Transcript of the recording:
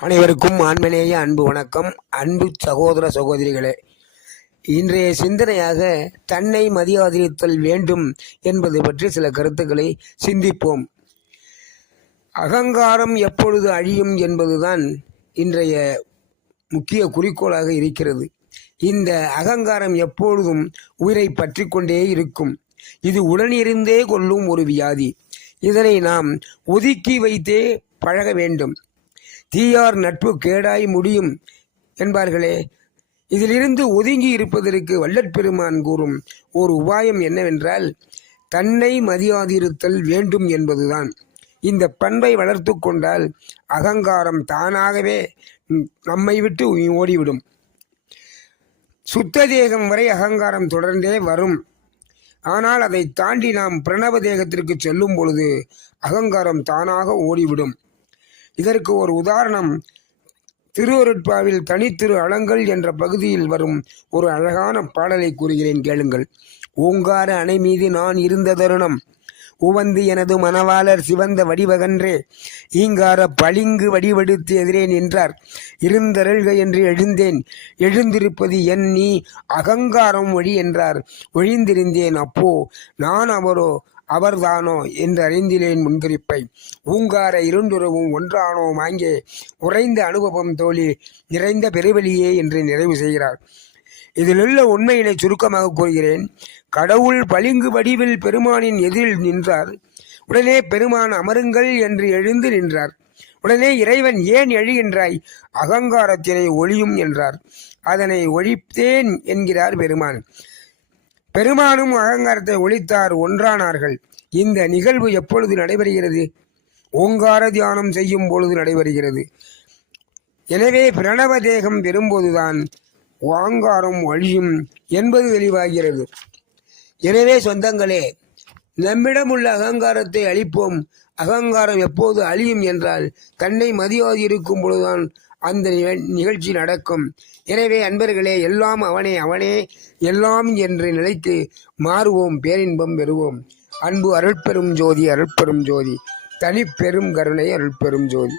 அனைவருக்கும் ஆன்மநேய அன்பு வணக்கம். அன்பு சகோதர சகோதரிகளே, இன்றைய சிந்தனையாக தன்னை மதியாதிரித்தல் வேண்டும் என்பது பற்றி சில கருத்துக்களை சிந்திப்போம். அகங்காரம் எப்பொழுது அழியும் என்பதுதான் இன்றைய முக்கிய குறிக்கோளாக இருக்கிறது. இந்த அகங்காரம் எப்பொழுதும் உயிரை பற்றி கொண்டே இருக்கும். இது உடனிருந்தே கொள்ளும் ஒரு வியாதி. இதனை நாம் ஒதுக்கி வைத்தே பழக வேண்டும். தீயார் நட்பு கேடாய் முடியும் என்பார்களே, இதிலிருந்து ஒதுங்கி இருப்பதற்கு வள்ளற்பெருமான் கூறும் ஒரு உபாயம் என்னவென்றால், தன்னை மதியாதிருத்தல் வேண்டும் என்பதுதான். இந்த பண்பை வளர்த்து கொண்டால் அகங்காரம் தானாகவே நம்மை விட்டு ஓடிவிடும். சுத்த தேகம் வரை அகங்காரம் தொடர்ந்தே வரும். ஆனால் அதை தாண்டி நாம் பிரணவ தேகத்திற்கு செல்லும் பொழுது அகங்காரம் தானாக ஓடிவிடும். இதற்கு ஒரு உதாரணம் திருவருட்பாவில் தனித்திரு அலங்கல் என்ற பகுதியில் வரும் ஒரு அழகான பாடலை கூறுகிறேன், கேளுங்கள். ஓங்கார அணை மீது நான் இருந்த தருணம் உவந்து எனது மணவாளர் சிவந்த வடிவகன்றே ஈங்கார பளிங்கு வடிவெடுத்து எதிரே நின்றார் இருந்தருள்க என்று எழுந்தேன் எழுந்திருப்பது என் நீ அகங்காரம் ஒழி என்றார் ஒழிந்திருந்தேன் அப்போ நான் அவரோ அவர்தானோ என்று அறிந்திலேன் முன்குறிப்பை ஊங்கார இருண்டுறவும் ஒன்றானோ மாங்கே உறைந்த அனுபவம் தோழி நிறைந்த பெருவெளியே என்று நிறைவு செய்கிறார். இதிலுள்ள உண்மையினை சுருக்கமாக கூறுகிறேன். கடவுள் பளிங்கு வடிவில் பெருமானின் எதிரில் நின்றார். உடனே பெருமான் அமருங்கள் என்று எழுந்து நின்றார். உடனே இறைவன் ஏன் எழுகின்றாய்? அகங்காரத்தினை ஒழியும் என்றார். அதனை ஒழித்தேன் என்கிறார் பெருமான். பெருமானும் அகங்காரத்தை ஒழித்தார், ஒன்றானார்கள். இந்த நிகழ்வு எப்பொழுது நடைபெறுகிறது? ஓங்கார தியானம் செய்யும் பொழுது நடைபெறுகிறது. எனவே பிரணவ தேகம் பெறும்போதுதான் ஓங்காரம் ஒழியும் என்பது தெளிவாகிறது. எனவே சொந்தங்களே, நம்மிடம் உள்ள அகங்காரத்தை அழிப்போம். அகங்காரம் எப்போது அழியும் என்றால் தன்னை மதியாதி இருக்கும் பொழுதுதான் அந்த நிகழ்ச்சி நடக்கும். எனவே அன்பர்களே, எல்லாம் அவனே அவனே எல்லாம் என்று நிலைத்து மாறுவோம், பேரின்பம் பெறுவோம். அன்பு அருட்பெரும் ஜோதி, அருட்பெரும் ஜோதி, தனிப்பெரும் கருணை அருட்பெரும் ஜோதி.